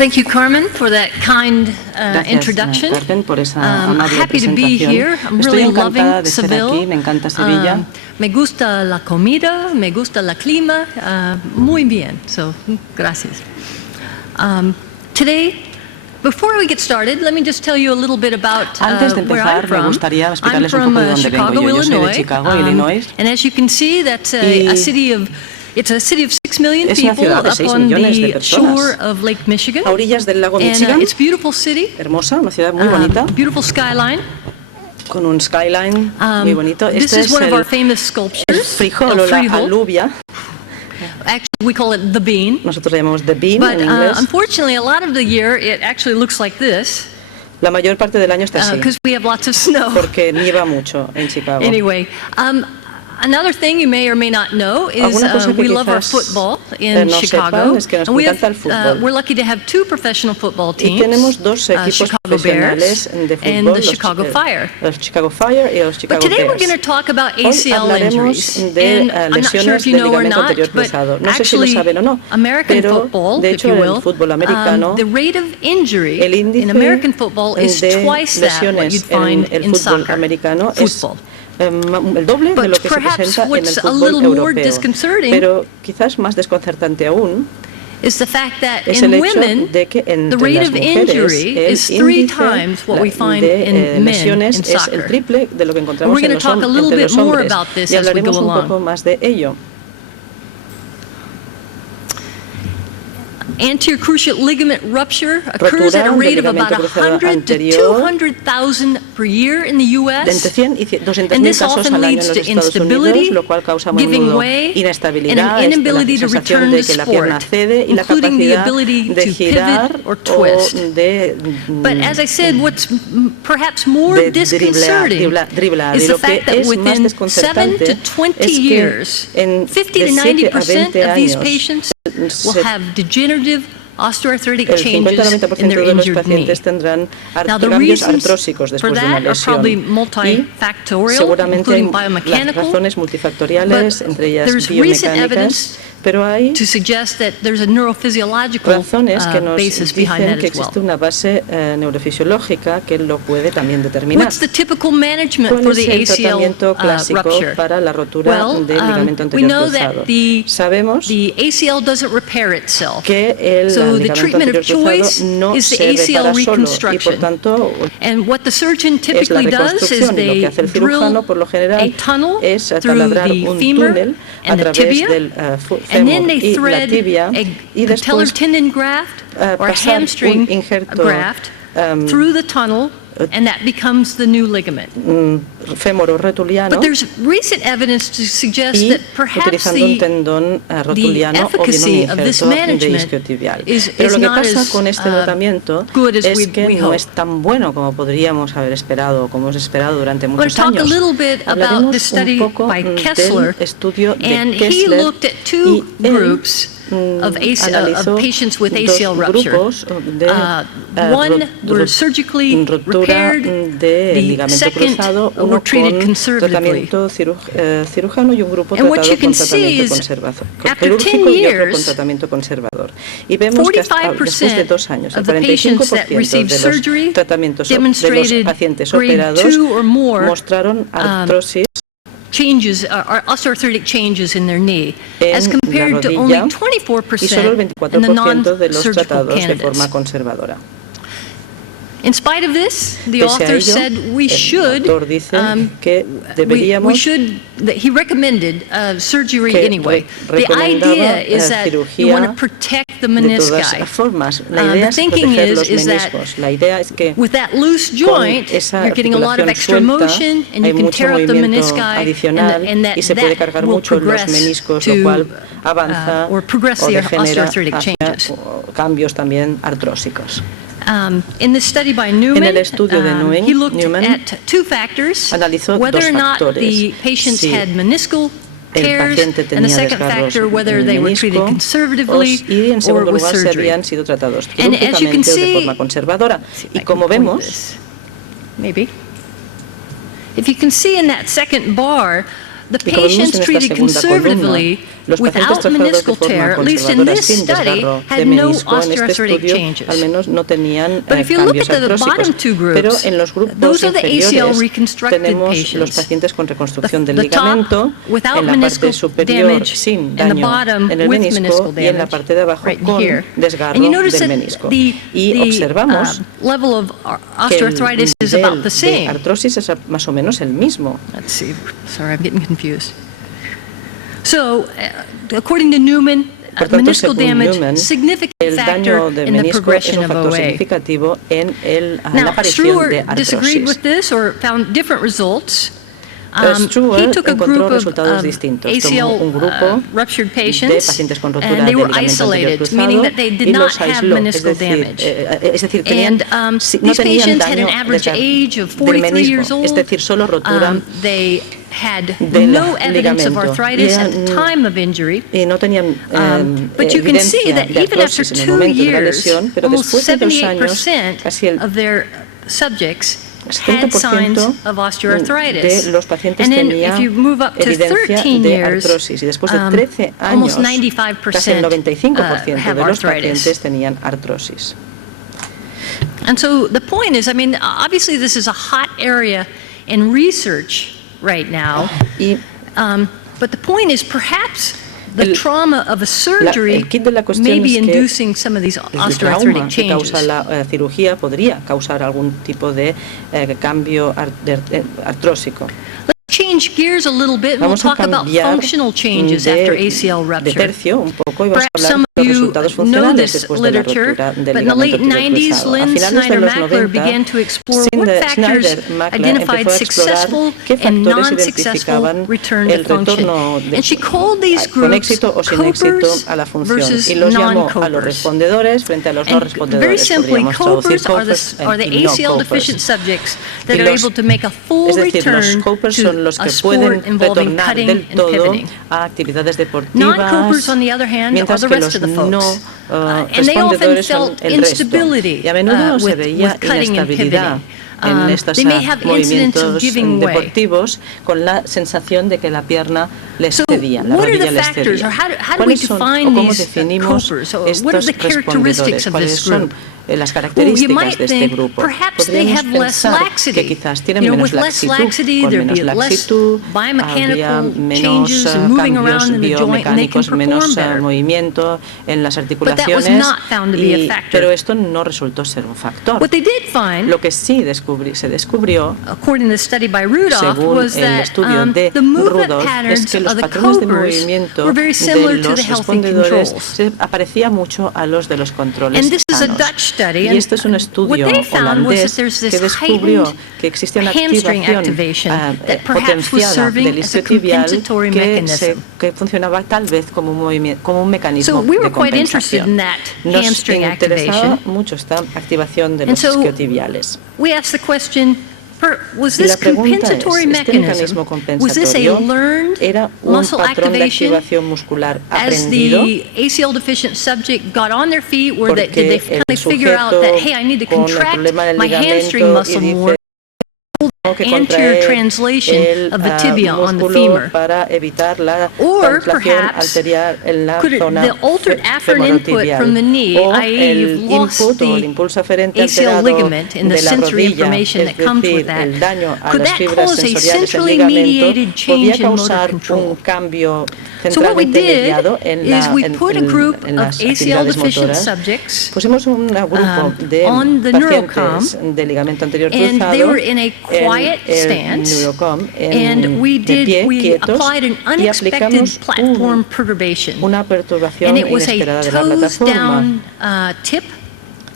Thank you, Carmen, for that kind introduction. Carmen, por esa amable happy to be here. I'm Estoy really encantada loving de estar Seville. aquí, me encanta Sevilla. Me gusta la comida, me gusta la clima, muy bien. So, gracias. Today, before we get started, let me just tell you a little bit about Antes de where I'm empezar, me from. gustaría I'm explicarles un from poco de dónde vengo Chicago, yo. Yo soy de Illinois. Chicago, Illinois. And as you can see, that's a city of It's a city of 6 million Es una people ciudad de up 6 on millones de the personas. shore of Lake Michigan. A orillas del lago And Michigan. it's a beautiful city. Hermosa, una ciudad muy bonita. Beautiful skyline. Con un skyline muy bonito. This Este is es one of our el famous sculptures. frijol o la alubia. Actually, we call it the bean. Nosotros le llamamos the bean But en inglés. unfortunately, a lot of the year it actually looks like this. La mayor parte del año está así. Because we have lots of snow. Porque nieva mucho en Chicago. Anyway, another thing you may or may not know is we love our football in Chicago. Es que nos And encanta el fútbol. we're lucky to have two professional football Y teams. tenemos dos equipos Chicago profesionales Bears de fútbol, and the Chicago Fire. Los Chicago Fire y los Chicago But today Bears. we're going to talk about Hoy ACL hablaremos injuries. de And I'm not sure lesiones if you del know or ligamento not, anterior but cruzado. No sé si lo actually saben o no, American pero football, de if hecho you en will, el fútbol americano the rate of injury el índice in American football is de twice that what lesiones you'd find en el in fútbol soccer. americano es Football. El doble de lo But que se perhaps presenta en el what's a fútbol little more europeo. disconcerting Pero quizás más desconcertante aún is the fact that es in el hecho women, de que the entre rate las of mujeres injury el is 3 índice times what we find de in men lesiones in es el soccer. triple de lo que encontramos We're en going los to talk a little entre bit los more hombres. about this Y as we hablaremos go un along. poco más de ello. Anterior cruciate ligament rupture occurs at a Rotura rate del of about ligamento cruzado 100 to anterior 200,000 per year in the de U.S. entre 100 y 200.000 And this casos often al año en leads los to Estados instability, Unidos, lo cual causa muy giving menudo way, and inestabilidad, an inability la to sensación return de to que la pierna sport, cede y la including the capacidad ability de to girar pivot or o twist. de But as I said, what's perhaps more disconcerting driblar. is Y the lo que fact that es más within 7 desconcertante to 20 es que years, en 50 de to 7 a 90% 20 of these años patients will have degenerative osteoarthritic el changes 50-90% in their de los injured knee. pacientes tendrán Now, the cambios reasons artrósicos for después de una that are probably lesión. Y multifactorial, seguramente hay including las biomechanical, razones multifactoriales, but entre ellas there's recent biomecánicas, evidence pero hay to suggest that there's a neurophysiological razones que nos basis behind dicen that que as well. existe una base neurofisiológica que lo puede también determinar. What's the typical management ¿Cuál for es the el ACL tratamiento clásico rupture? para la rotura Well, del ligamento we anterior know cruzado? that the Sabemos ACL doesn't repair itself. que el So the ligamento treatment anterior of choice cruzado no is the se ACL repara solo y por reconstruction. tanto And what the surgeon es la typically does is reconstrucción y lo they que hace el drill cirujano por lo a general tunnel es through taladrar the un femur túnel a and the través tibia, del and then fémur they y la thread tibia a y patellar después tendon graft or a pasar un hamstring injerto graft through the tunnel, and that becomes the new ligament. femororetuliano But there's recent evidence to suggest y that perhaps utilizando un tendón rotuliano o bien un efficacy of this injerto de management isquiotibial. is Pero lo que not pasa as con este tratamiento good as es we que no hope. es tan bueno como podríamos haber esperado, como hemos esperado durante I'm going muchos to talk a años. little bit about Hablaremos the study un poco by del Kessler, estudio de and he Kessler looked at two y él groups of analizó patients with dos ACL rupture. grupos de One were surgically rotura repaired, de the ligamento second cruzado, were uno treated con conservatively. tratamiento cirujano y un grupo And what tratado you can con see tratamiento is, conservador, after 10 quirúrgico y otro con years, tratamiento conservador. Y vemos que hasta después de 2 años, el of the patients that 45% received de surgery los tratamientos de los demonstrated pacientes grade operados 2 or more mostraron artrosis changes, osteoarthritic changes in their knee, en as la compared to only rodilla y solo el 24% in the 24% de los non-surgical tratados de candidates. forma conservadora. In spite of this, the Pese a author ello, said we el should, autor dice que we deberíamos should, that he recommended surgery que anyway. The recomendaba idea is that you cirugía want to protect the de todas menisci. formas. La idea The es thinking proteger los is that meniscos. La idea es que with that loose con joint, esa you're getting a lot of extra articulación motion, and hay you can mucho tear up the movimiento menisci, adicional and y se puede cargar will mucho los progress meniscos, to, lo cual avanza or progress o the degenera osteoarthritic hacia changes. cambios también artrósicos. In the study by Newman, En el estudio de he looked Newman at two factors, analizó whether dos or not factores. the patients Si had meniscal el tears, paciente and the tenía second desgarros factor, whether they were treated menisco conservatively y en or segundo with lugar si surgery. habían sido tratados And as you can quirúrgicamente o de see, forma conservadora. if Y I como can point vemos, this, maybe. If you can see in that second bar, the Y como vimos patients en esta treated segunda columna, conservatively los pacientes without tratados de meniscal forma tear, at least in conservadora this sin study, desgarro de had no menisco, en este osteoarthritic estudio changes. al menos no tenían But if you look cambios at the artrósicos. bottom two Pero groups, en los grupos those are the ACL inferiores reconstructed tenemos los patients. pacientes con reconstrucción del The top ligamento, without en la parte meniscal superior damage, sin and the daño bottom en el with menisco meniscal y en la damage, parte de abajo right in con here. desgarro And you notice del that menisco. the Y observamos level of que el osteoarthritis is about nivel the de same. artrosis es más o menos el mismo. Let's see. Sorry, I'm getting confused. So, according to Newman, Por tanto, meniscal según damage, Newman, significant el factor daño del in the menisco es progression un of factor OA. significativo en la Now, aparición de Struer disagreed artrosis. with this or found different results. Struer He took a encontró group of resultados distintos. Tomó un ACL grupo ruptured de patients, pacientes con rotura and they de were ligamento anterior isolated, meaning cruzado that they did y not los have aisló, meniscal damage. es decir, tenían, And no these tenían patients had daño an average age of del 43 years menisco, old. es decir, solo rotura They had del no evidence of ligamento. arthritis at the time of injury. Y no tenían But you can see evidencia that de even after artrosis en el 2 momento de la years, lesión, pero almost después de 2 años, 78% casi el of their subjects had 70% signs of osteoarthritis. de los pacientes And then tenían if you move up to evidencia 13 de years, artrosis. Y después de 13 almost años, 95% casi el 95% have de los arthritis. pacientes tenían artrosis. And so the point is, I mean, obviously this is a hot area in research right now. Y But the point is, perhaps the El- trauma of a surgery el kit de la cuestión may be es que inducing some of these el osteoarthritic trauma que changes. causa la cirugía podría causar algún tipo de cambio artrósico. Let's change gears a little bit and we'll Vamos a talk about cambiar functional changes after ACL de rupture. tercio un poco y vamos a Perhaps hablar some de of los you resultados know funcionales this después de la literature, rotura del but in the late ligamento anterior 90s, cruzado. A Lynn finales de los Snyder-Mackler 90, began to explore what factors Schneider-Mackler identified empezó a explorar successful qué and factores non-successful identificaban return el to function. retorno And she called these con groups éxito o sin éxito copers a la función versus y los llamó a los non-copers. respondedores frente a los no And respondedores. very simply, Podríamos traducir copers are the y no ACL copers. deficient subjects that Y are los- able to make a full Es decir, los return copers to son los a que sport pueden involving retornar cutting del and todo pivoting. a actividades deportivas, Non-copers, on the other hand, are mientras the que rest los of the folks. no And they often respondedores son felt el resto. instability Y a menudo se with veía cutting and inestabilidad pivoting. en estos They may have incidents of movimientos giving way. deportivos con la sensación de que la pierna les So, cedía, la what are rodilla the les factors, cedía. or how do we ¿Cuáles son define o cómo these definimos copers? Or what are estos the characteristics respondedores? of ¿Cuáles this son group? las características might de este think grupo? perhaps they Podríamos have less pensar laxity. que quizás tienen You know, menos with less laxitud, laxity, con there'd menos be less laxitud, habría biomechanical menos changes and moving cambios around in the joint, and they can biomecánicos, menos perform better. movimiento en las that was articulaciones, not found to be a factor. pero esto no resultó ser un factor. What they did find, Lo que sí se descubrió, according to the study by Rudolph, según was el that estudio de the movement Rudolph, es patterns que los of the patrones de copers movimiento were very de similar to the los healthy respondedores controls. se parecía mucho a los de los controles And this is a sanos. Dutch study, Y and esto es un what estudio they found was that holandés there's que this descubrió heightened que existe una hamstring activación activation that perhaps was potenciada serving del as a isquiotibial compensatory que, mechanism. que funcionaba tal vez como un mecanismo So we were de quite interested compensación. in that Nos hamstring interesaba activation. mucho esta activación de And los so isquiotibiales. we asked the question, was Y this la pregunta compensatory es, ¿este mecanismo mechanism, was this a compensatorio learned era un muscle patrón de activation activación muscular as aprendido? the ACL deficient subject got on their feet, or did they Porque kind el of figure out that, hey, I need to con el contract problema del my hamstring ligamento muscle y more, tengo que anterior contraer translation el of the tibia on the músculo femur. para evitar la Or translación perhaps anterior en la could it- zona the altered afferent input femorotibial. from the knee, O i.e. el you've lost input o el the impulso aferente ACL alterado ligament and the de la sensory rodilla, information es that comes with decir, that. el daño a Could las that fibras cause a sensoriales del centrally ligamento mediated change podía in motor causar control? un cambio So what we centralmente did mediado en, is we put a group en of las ACL actividades deficient motoras. subjects Pusimos un grupo de on the pacientes de ligamento anterior and cruzado they were in a quiet el stance, Neurocom and we de pie, quietos, applied an y unexpected aplicamos platform perturbation. una perturbación And it was a inesperada de la toes plataforma down tip.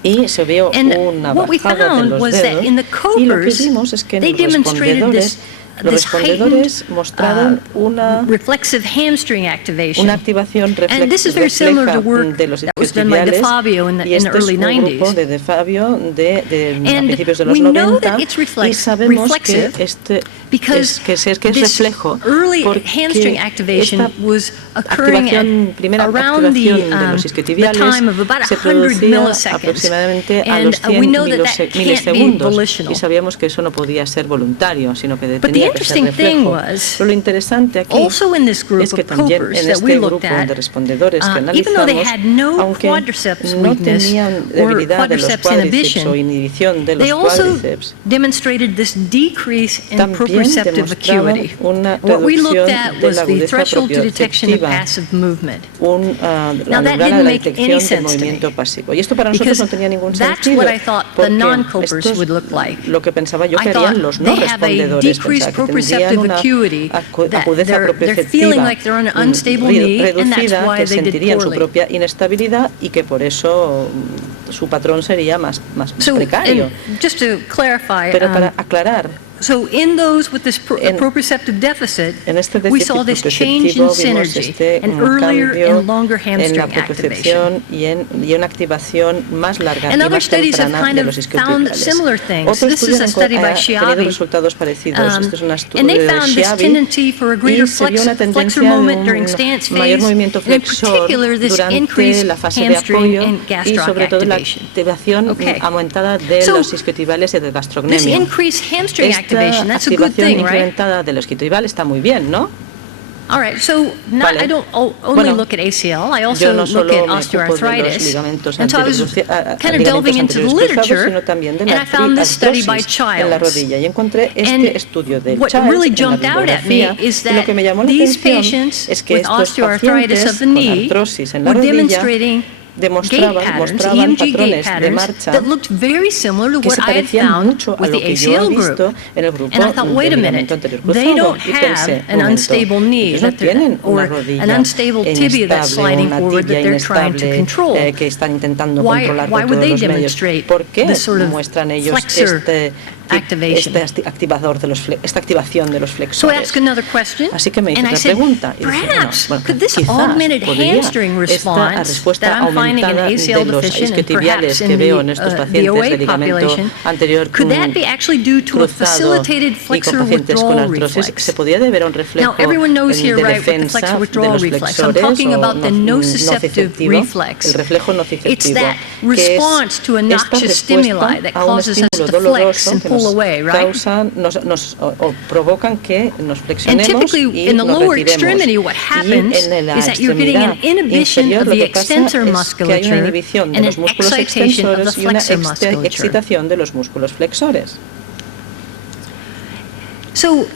y se vio And una what we bajada de found los was that dedos in the y lo que copers, vimos es que en they los demonstrated respondedores los this respondedores mostraron una reflexive hamstring activation. activación And this is very similar to work de los that was done by isquiotibiales DeFabio in the y este early es un grupo 90s. de DeFabio de a And principios de los we know 90 that it's y sabemos que reflexive es this reflejo early porque hamstring activation esta was occurring primera around the, activación de los the isquiotibiales time of about se 100 producía milliseconds. aproximadamente a And los 100 we know that can't be milisegundos volitional. y sabíamos que eso no podía ser voluntario, sino que But the tendría que ser interesting thing reflejo. was, Pero lo interesante aquí also in this group es que of también copers en that we este looked grupo at, de respondedores que even though they analizamos, had no aunque quadriceps no weakness tenían or debilidad de los quadriceps cuádriceps o inhibition, inhibición de los they also cuádriceps, demonstrated this decrease in también proprioceptive demostraban acuity. una What we looked reducción at de was la the agudeza threshold to detection of proprioceptiva, passive movement. la Now, that lugar a didn't la make any detección del sense to me, movimiento pasivo. Y esto para nosotros because no tenía ningún that's sentido, what I thought the porque non-copers esto es would look like. lo que pensaba yo I que thought harían los no they have a respondedores. decreased Pensaba que tendrían proprioceptive una acuity, that agudeza they're feeling proprioceptiva like they're on an unstable knee, and that's reducida, why que they did sentirían su poorly. propia inestabilidad y que por eso su patrón sería más So, precario. and just to clarify, Pero para aclarar, so in those with this proprioceptive deficit, we saw this change in synergy, an earlier and longer en la hamstring propriocepción activation. y una activación más larga And y other más studies have temprana kind de of los found isquiotibiales. similar things. Otros This is a study by tenido Chiavi, resultados parecidos. Este es un and estudio they de found this Chiavi tendency for a greater y se vio una flexor tendencia moment de during stance un mayor phase, movimiento and in flexor particular this durante increased la fase de hamstring apoyo and y sobre todo la gastroactivation. activación Okay. aumentada de So, los isquiotibiales y del This gastrocnemio. increased hamstring Esta activation, that's a good activación thing, right? incrementada del isquiotibial está muy bien, ¿no? All right, so not, Vale. I don't only Bueno, look at ACL, I yo also no look solo at me ocupo de los osteoarthritis. ligamentos And so I was anteriores, kind of delving into the anteriores cruzados, literature, sino también de and la I found this study by artrosis en la Childs. rodilla y encontré And este estudio de what Childs really en la jumped out at me bibliografía, is y lo that que me llamó la these atención patients es que with estos osteoarthritis pacientes of the con knee artrosis en la were rodilla demonstrating gait mostraban patterns, EMG gait patrones de patterns, marcha that looked very similar to que what se I had parecían found mucho a with lo the que yo he ACL visto group. en el grupo And I thought, wait a del minute, ligamento anterior they cruzado. don't Y pensé, have an unstable knee ellos no that they're, tienen or una rodilla an unstable tibia that's inestable, sliding una forward that tibia they're trying to inestable control. que están intentando Why controlar would con todos they los medios. demonstrate ¿Por qué this sort of muestran ellos flexor activation? activador de esta activación de los So I flexores? asked another question, Así que me hice and I otra said, pregunta y dije, perhaps, bueno, could this quizás augmented podría hamstring esta response respuesta that I'm finding in aumentada ACL de los deficient and isquiotibiales perhaps que in veo en estos the pacientes OA de ligamento population, anterior could that be actually due to a cruzado facilitated y flexor con pacientes con withdrawal artrosis, reflex? se podría deber a un reflejo Now, everyone knows here, de right, with the defensa flexor de withdrawal los reflex. I'm flexores talking o about the nociceptive nociceptivo, reflex. el reflejo It's nociceptivo, that que es response to a esta noxious respuesta stimuli that a un causes us estímulo to flex doloroso and que pull nos away, right? causan, o provocan que nos And flexionemos typically, y in the nos lower retiremos. extremity, what happens Y en la is that you're getting an extremidad inhibition inferior of lo the que pasa extensor es que hay una musculature inhibición de and los an músculos excitation of the extensores y una flexor musculature. excitación de los músculos flexores. So,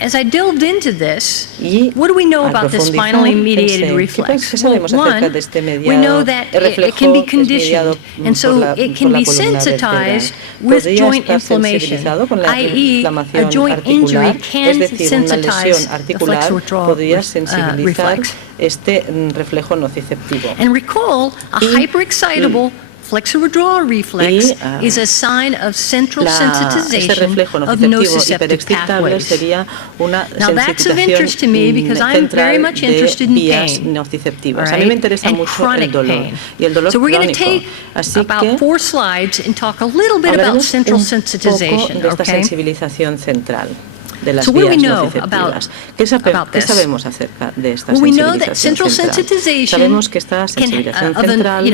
as I delved into this, Y what do we know al about this profundizar, spinally mediated pensé, reflex? ¿qué sabemos Well, acerca one, de este we know mediado? that El it reflejo can be es mediado conditioned, and so it can be sensitized with Podría joint estar inflammation, sensibilizado con la i.e., a inflamación joint injury articular, can es decir, una lesión sensitize the articular flexor withdrawal podría sensibilizar reflex. este reflejo nociceptivo. And recall, a Y hyperexcitable flexor withdrawal reflex is a sign of central Ese sensitization reflejo of nociceptivo nociceptive hiperexcitable pathways. sería una Now, that's of interest to me because I'm very central much de interested in vías pain. nociceptivas. All A mí me right? interesa And mucho chronic el dolor pain. y el dolor So we're going to crónico. take Así about que 4 slides and talk a little bit about hablaremos central un poco sensitization, de esta okay? sensibilización central de las So what do we vías know nociceptivas. about ¿Qué this? sabemos acerca de esta Well, we know that sensibilización central central? sensitization Sabemos que esta sensibilización central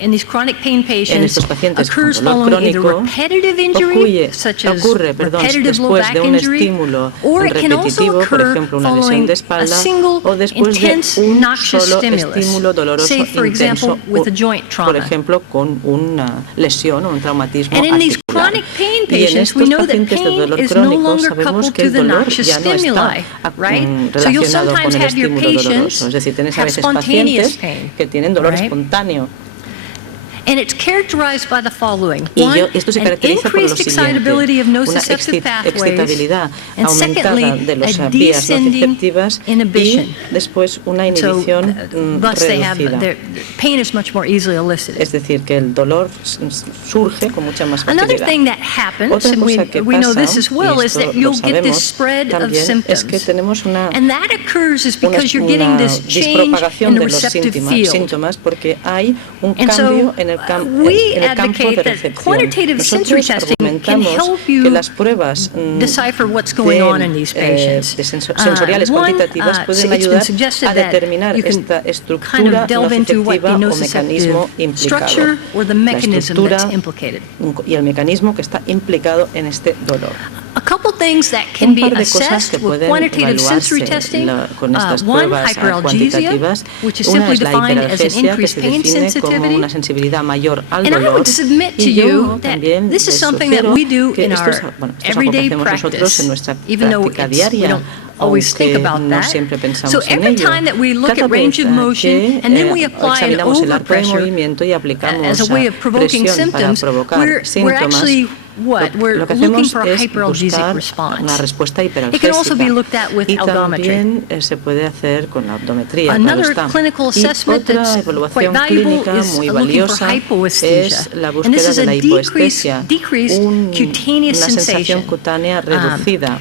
in these chronic pain en patients estos pacientes con occurs dolor following either crónico repetitive injury, such as repetitive low después back de un injury, estímulo or it can also repetitivo, por occur ejemplo, una lesión following de a espalda, single o después de intense un noxious solo stimulus, estímulo doloroso say for example intenso, with a joint por trauma. ejemplo, con una lesión o un traumatismo And in these articular. chronic pain Y en patients, we estos know that pacientes de pain dolor is no crónico longer sabemos coupled que to el the dolor noxious ya no está stimuli, right? So you'll relacionado sometimes con el have your estímulo patients doloroso. Es decir, tienes a have veces spontaneous pacientes pain, que tienen dolor right? espontáneo. And it's characterized by the following. Y One, esto se an caracteriza por lo increased siguiente, excitability of una nociceptive pathways, excitabilidad and aumentada secondly, de las a vías descending nociceptivas inhibition. y después una So, inhibición thus they have, reducida. their pain is much more easily elicited. Es decir, que el dolor surge con mucha más facilidad. Another thing that happens, Otra and cosa que we know pasa, this as well, y is esto that lo you'll get this sabemos spread of también, symptoms. es que tenemos una And that occurs is because you're getting this change dispropagación in the de los receptive field. síntomas porque hay un And cambio so, en el campo we de advocate that recepción. quantitative sensory Nosotros testing can argumentamos help que you las pruebas decipher what's going on in these patients. sensoriales One, cuantitativas pueden it's been ayudar suggested a that determinar you can esta kind estructura of delve into what the nociceptiva o mecanismo nociceptive implicado. structure or the La mechanism estructura that's implicated. y el mecanismo que está implicado en este dolor. A couple things that can Un be par de cosas assessed que with pueden quantitative sensory evaluarse testing. con estas One, pruebas hyperalgesia, cuantitativas. which is Una simply es la defined as an hiperalgesia, que increased se pain define como sensitivity. una sensibilidad mayor al And I dolor. would submit to Y yo you that también this is les something that sugiero we do que in esto es, our bueno, esto es algo que everyday hacemos nosotros en practice, nuestra even though práctica we diaria, don't always think aunque about no that. siempre pensamos So en every ello. time that we look Cada at range vez of motion que and then we apply an examinamos el arco de overpressure movimiento y aplicamos as a way of provoking presión para symptoms, provocar we're síntomas, actually what? We're lo que looking hacemos for a es hyperalgesic buscar response. una respuesta It can also be hiperalgésica. looked at with Y algometry. también se puede hacer con la optometría, claro Another está. clinical Y assessment otra that's quite evaluación valuable clínica is muy looking for valiosa hypoesthesia. es la And this búsqueda is de a la hipoestesia, decreased cutaneous una sensación sensation. cutánea reducida.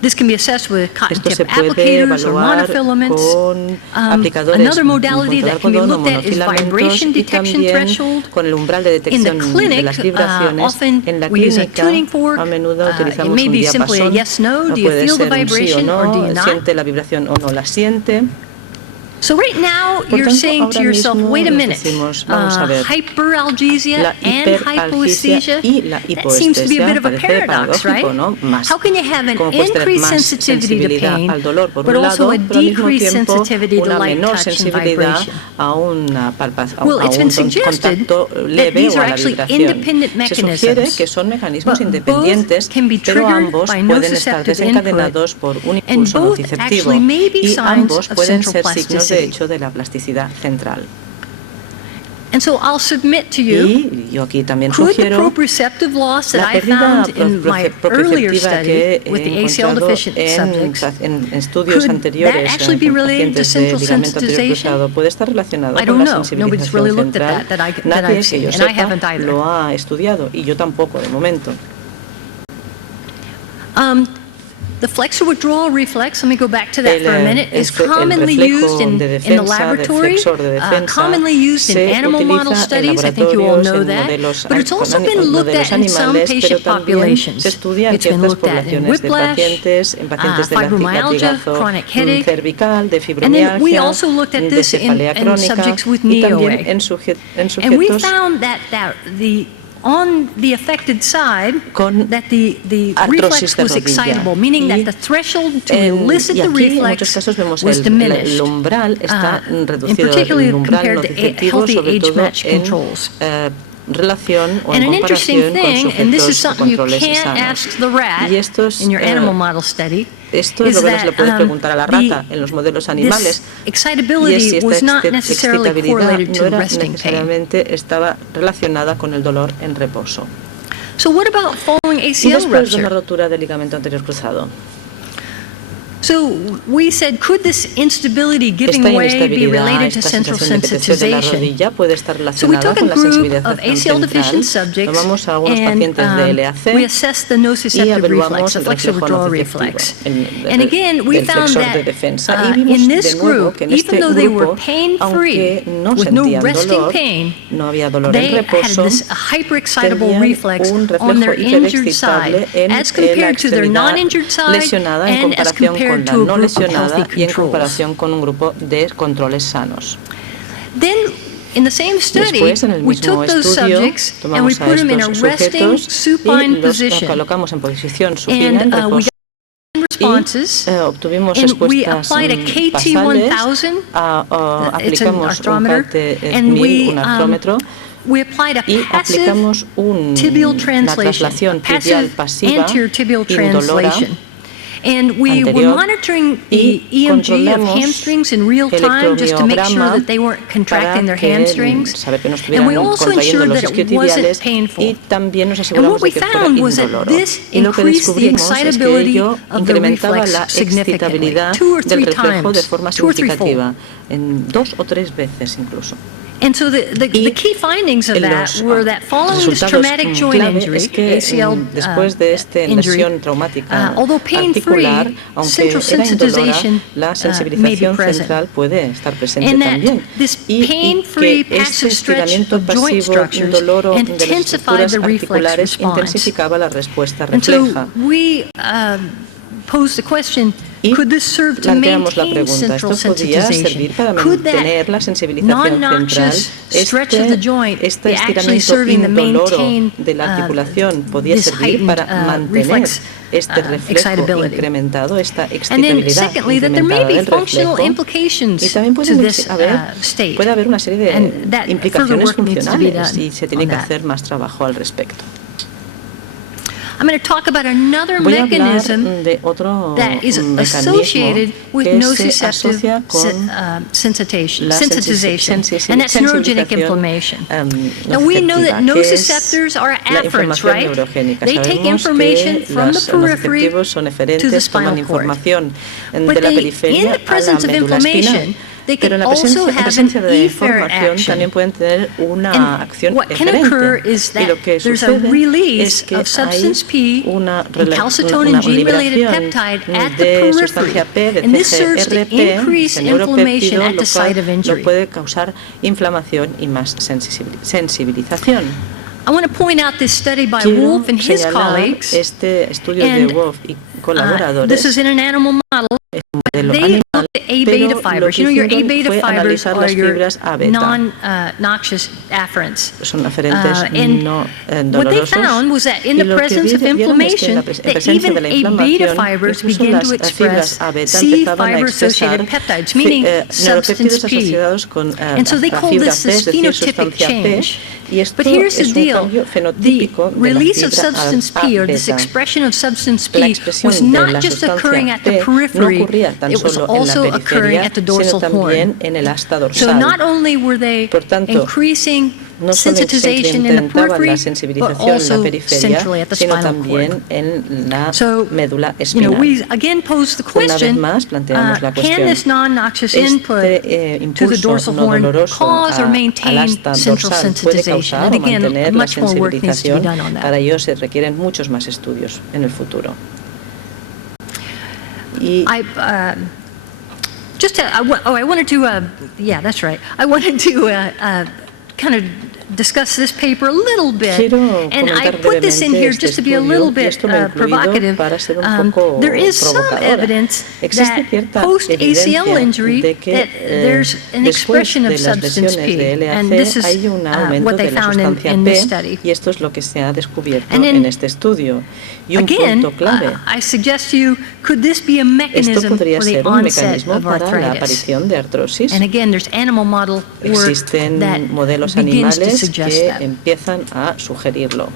This can be assessed with cotton Esto tip se puede applicators or evaluar monofilaments. con aplicadores Another con modality that can be algodón o looked at is monofilamentos vibration y detection también threshold. con el umbral de In the detección de clinic, las vibraciones. often En la we use a clínica tuning fork. a menudo It utilizamos may un be simply a diapasón. yes, no. Do you Puede feel the ser un sí o vibration or do you no, not? siente la vibración o no la siente. So right now Por you're tanto, saying to ahora yourself, mismo wait a nos minute, decimos, vamos a ver, hyperalgesia la and hiperalgesia hypoesthesia, y la that seems to be a bit of a hipoestesia paradox, parece right? paradójico, ¿no? Más, How can you have an ¿cómo puedes tener increased más sensitivity to sensibilidad pain, al dolor por but un also lado, a pero al mismo decreased tiempo sensitivity to una light menor touch and sensibilidad vibration? a una Well, it's been un suggested contacto that leve these o are a la actually vibración? independent Se sugiere mechanisms, que son mecanismos but independientes, both can be pero triggered ambos by pueden estar nociceptive desencadenados input, por un and impulso both nociceptivo actually may be y signs ambos of pueden central ser signos de plasticity. hecho de la plasticidad central. And so I'll submit to you, Y yo aquí también could the sugiero proprioceptive loss that la I pérdida found in my earlier proprioceptiva study que with the he ACL encontrado deficient subjects, en estudios could anteriores that actually be con related to pacientes de central ligamento anterior sensitization? cruzado puede estar relacionado I con don't la know. Nobody's really sensibilización looked at central. that I've Nadie que seen, yo and I sepa haven't either. lo ha estudiado y yo tampoco de momento. The flexor withdrawal reflex, let me go back to that for a minute, is el commonly reflejo used in de the defensa, laboratory, flexor de defensa, commonly used in se animal model utiliza en studies. I think you all laboratorios, know en that. modelos But it's also con been looked modelos at in some animales, pero patient también populations. se estudia en It's been ciertas looked at in poblaciones de whiplash, pacientes, en pacientes de fibromyalgia, latigazo chronic headache. cervical, de And then we fibromialgia, also looked at de this in cefalea crónica subjects with y también NEOA. en And we sujetos found that on the affected side, con that the artrosis reflex de was rodilla. excitable, meaning that Y the threshold to elicit y the aquí en muchos reflex casos vemos was el diminished. umbral está in reducido, particular el umbral compared to nociceptivo, healthy sobre todo age-matched en controls. relación o And en an interesting comparación con thing, and this is sujetos o something you controles can't sanos. ask the rat Y estos, in your animal model study, esto es is lo que no se le that puede preguntar a la rata en los modelos animales. this Y es excitability si was esta not necessarily excitabilidad correlated no to era resting pain. necesariamente estaba relacionada con el dolor en reposo. So what about following Y ACL después de una rupture? rotura del ligamento anterior cruzado. So we said, could this instability giving Esta way be inestabilidad, related to esta central sensación de que te de la sensitization? rodilla puede estar So we relacionada took con a la group sensibilización of ACL central. deficient subjects Tomamos a algunos and pacientes de we LAC assessed the y nociceptive evaluamos reflex, the el flexor reflejo withdrawal nociceptivo, reflex. el And again, we del found flexor de that defensa. Y in vimos this de nuevo group, que en este even though they were grupo, pain-free, aunque no with no sentían resting dolor, pain, no había dolor they en had reposo, this hyperexcitable tenían reflex un on their reflejo injured side hiperexcitable en as compared to their extremidad non-injured side lesionada en and as comparación con compared la to a no group of lesionada healthy y en controls. comparación con un grupo de controles sanos. Then, in the same study, Después, en el we mismo took those estudio, subjects and we tomamos a put them in a estos resting sujetos supine y los position. colocamos en posición supina en And we reposo. got responses, Y obtuvimos and we respuestas applied a basales, KT1000, it's an aplicamos un arthrometer, and KT1000, un artrómetro, we applied a y passive aplicamos tibial una translation, traslación tibial passive pasiva anterior tibial indolora translation. And we were anterior, monitoring the y EMG of controlamos hamstrings in real time just to make sure that they weren't contracting their hamstrings. saber que no And we estuvieran also contrayendo ensured los that it wasn't isquiotibiales painful. y también nos And aseguramos what we de que fuera found was that indoloro. this Y lo que increased the descubrimos es que excitability ello of the incrementaba reflex la significantly, excitabilidad 2 or 3 del reflejo de times, forma 2 or 3 significativa, en 2 o 3 veces incluso. And so the key findings of that Los were that following this resultados traumatic joint clave injury, es que ACL después de esta injury, lesión traumática although pain-free, articular, aunque central era indolora, sensitization la may be sensibilización present. central puede estar presente And that también. this Y pain-free que este passive stretch estiramiento of joint pasivo structures indoloro de las intensified estructuras the reflex articulares response. intensificaba la respuesta And so refleja. we posed the question, Y could this serve to planteamos la maintain pregunta, central ¿esto podría sensitization? servir para Could that mantener la sensibilización central? non-noxious stretch of the joint Este be actually estiramiento serving to indoloro maintain de la articulación podría this servir para heightened mantener reflex este reflejo excitability? incrementado, esta And then excitabilidad secondly, that there may incrementada be del functional reflejo. implications Y también to this state. puede haber una serie And de that further implicaciones work needs to be funcionales done y se tiene on que that. hacer más trabajo al respecto. I'm going to talk about another Voy a hablar mechanism de otro that is mecanismo associated with que se nociceptive asocia con sensitization, and that's neurogenic inflammation. Now we know that nociceptiva, que es nociceptors are la afferents, inflamación right? neurogénica. They take Sabemos information que from the los periphery nociceptivos son to the eferentes, spinal toman cord. información But de la in periferia the a la presence of médula inflammation, espinal. they Pero can en la also have an presencia de efferent información action. también pueden tener una And acción what can occur eferente. is Y that lo que there's a sucede release es que of substance hay P una and calcitonin gene-related liberación peptide at de the sustancia P, periphery. de And this serves to CGRP, increase ese inflammation neuropéptido, at the site of lo injury. puede causar inflamación y más sensibilización. I want to point out this study by Quiero Wolf and his señalar colleagues. este estudio de And, Wolf y colaboradores. This is in an animal model. Modelo They animal, looked at A pero beta lo fibers. que You know, your A hicieron beta fue fibers analizar are las your fibras A beta. non-noxious afferents. Son aferentes And no what they dolorosos. found was that in Y the lo que presence of vieron es que en inflammation, la that presencia even de la A beta inflamación, fibers incluso began las to express fibras A beta C empezaban a fiber-associated expresar peptides, meaning substance neuropéptidos P. asociados con And so they la call fibra this P, es decir, phenotypic sustancia P. change. Y esto But here's the es un deal. cambio The fenotípico de la release of fibra substance A P, or this beta. expression of substance La P, expresión was de not la just occurring sustancia at the P no periphery, ocurría tan it was solo en la also occurring periferia, at the sino dorsal también horn. en el asta So dorsal. not only were they Por tanto, increasing no solo se sensitization in the incrementaba periphery, la but sensibilización en la also periferia, centrally at the sino spinal también cord. en la So, médula you espinal. know, we again pose the Una vez question, más planteamos la can cuestión. this non-noxious input Este to the impulso dorsal no horn doloroso cause or al maintain asta central dorsal puede sensitization? causar And o again, mantener la much more work needs to be sensibilización. done on that. Para ello se requieren muchos más estudios en el futuro. Y I wanted to, yeah, that's right. I wanted to kind of discuss this paper a little bit, quiero and I comentar put this in brevemente here este just to be a estudio, little y bit esto lo he incluido provocative. para ser un poco There is some provocadora. evidence Existe that cierta post-ACL evidencia injury de que that there's an después expression de of las substance lesiones P, de and LAC this is hay un aumento what they de la found sustancia in P, this study. y esto es lo que se ha descubierto And then, en este estudio. Y un Again, punto clave. I suggest to you, could this be a Esto mechanism podría for the ser un onset mecanismo of para la arthritis? aparición de artrosis. And again, there's animal model work Existen that modelos begins to animales suggest que that. empiezan a sugerirlo.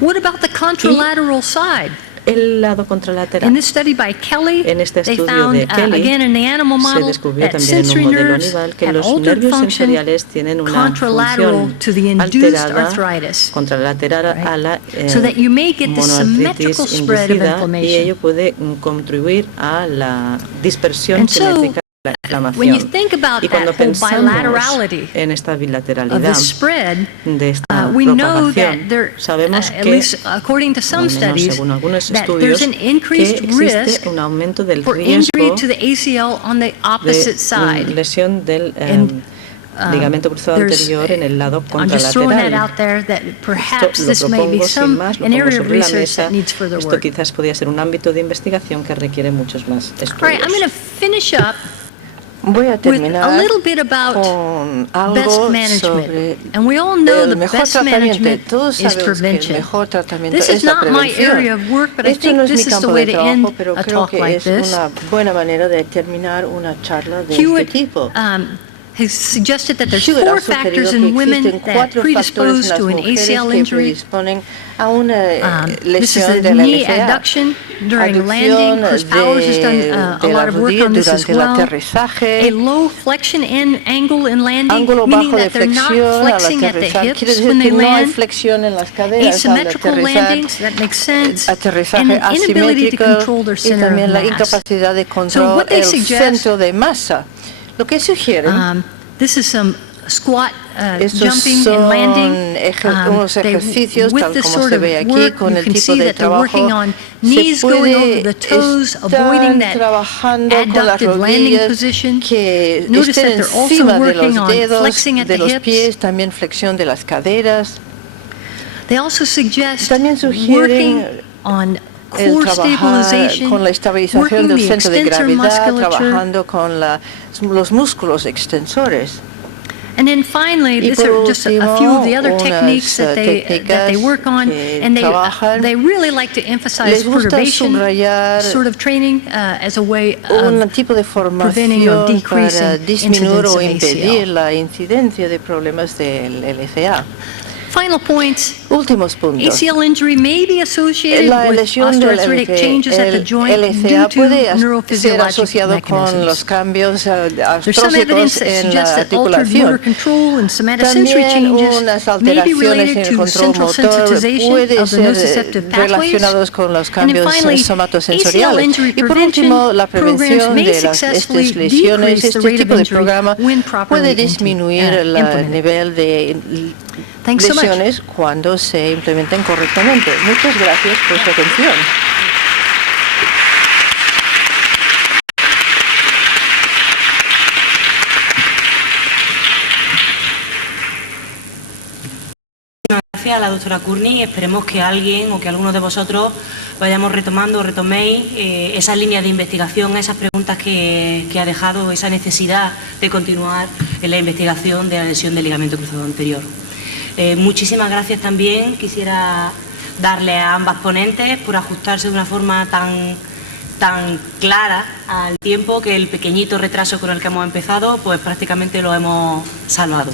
What about the contralateral side? El lado contralateral. In this study by Kelly, En este they estudio found, de Kelly, again in the animal se model, descubrió that también en un sensory modelo nerves animal que had los altered nervios function sensoriales tienen una contralateral función to the induced alterada arthritis. contralateral Right? a la So that you may get the monoartritis symmetrical spread of inducida, y inflammation. ello puede contribuir a la dispersión And so, simétrica de la when you inflamación. think about Y cuando that whole pensamos bilaterality en esta of bilateralidad the spread, de esta we know that propagación, there, sabemos at que, least according to al some menos studies, según algunos that estudios, there's an que increased risk existe un aumento del for injury riesgo to the ACL on the opposite de side. lesión del And, ligamento cruzado there's- anterior en el lado I'm just throwing that contralateral. out there that perhaps Esto lo this may be propongo sin some más, lo an pongo area of sobre la research mesa. that needs further Esto work. quizás podría ser un ámbito de investigación que requiere muchos más All right, I'm going to estudios. finish up Voy a with terminar a little bit about con best algo management. sobre And we all know el the mejor best tratamiento. management Todos is sabemos que el prevention. mejor tratamiento This is es la not my prevención. area of work, but I Esto think no es this mi is the campo way de to end trabajo, pero a creo talk que like es this. una buena manera de terminar una charla de Hewitt este tipo. has suggested that there's Hewitt four ha sugerido factors que in women existen that cuatro factores predispose en las to an mujeres ACL que injury. predisponen a una This is lesión the de la knee LCA. adduction during Aducción landing. Chris Powers has done a de la lot of work rodilla on this as durante el well. aterrizaje. A low flexion angle in landing, Ángulo meaning bajo de that they're not flexión al flexing at the aterrizar. Quiere hips decir when they que no hay land. flexión en las caderas al Asymmetrical aterrizar. landings, that makes sense. Aterrizaje And an inability to asimétrico control their y center of también la mass. incapacidad de So controlar what they el suggest, centro de masa. Lo que sugieren this is some squat estos jumping son and landing. unos ejercicios with tal this como sort se of ve aquí work, con you el can tipo see de that they're working trabajo. on Se knees going over puede the toes, avoiding that trabajando con las adducted landing rodillas position. que Notice estén that they're also encima de working los on dedos, flexing at de the los hips. pies, también flexión de las caderas. They also suggest También sugieren working on el core trabajar stabilization, con la estabilización working del the centro de extensor gravedad, musculature. trabajando con los músculos extensores. And then finally, Y these are por just a último, few of the other unas, techniques that they work on, que and trabajan. they really like to emphasize Les gusta perturbation subrayar sort of training as a way un of tipo de preventing or formación decreasing para disminuir incidence o of impedir ACL. la incidencia de problemas del LCA. Final point, Últimos puntos. ACL injury may be associated La with lesión del osteoarthritic changes at the joint LCA due to puede ser neurophysiologic asociado con los mechanisms. cambios There's some evidence artrósicos that en suggests la that altered motor articulación. control and somatosensory También changes unas may be alteraciones related en el to control central motor sensitization puede of the ser nociceptive pathways. relacionados con los And then cambios finally, ACL somatosensoriales. injury Y por prevention último, la programs prevención may de estas successfully lesiones, decrease the este rate of tipo de injury programa when properly puede disminuir el implemented. nivel de Thanks so much. lesiones cuando se implementen correctamente. Muchas gracias por su atención. Gracias a la doctora Courtney. Esperemos que alguien o que algunos de vosotros vayamos retomando o retoméis esas líneas de investigación, esas preguntas que ha dejado, esa necesidad de continuar en la investigación de la lesión del ligamento cruzado anterior. Muchísimas gracias también. Quisiera darle a ambas ponentes por ajustarse de una forma tan clara al tiempo que el pequeñito retraso con el que hemos empezado, pues prácticamente lo hemos salvado.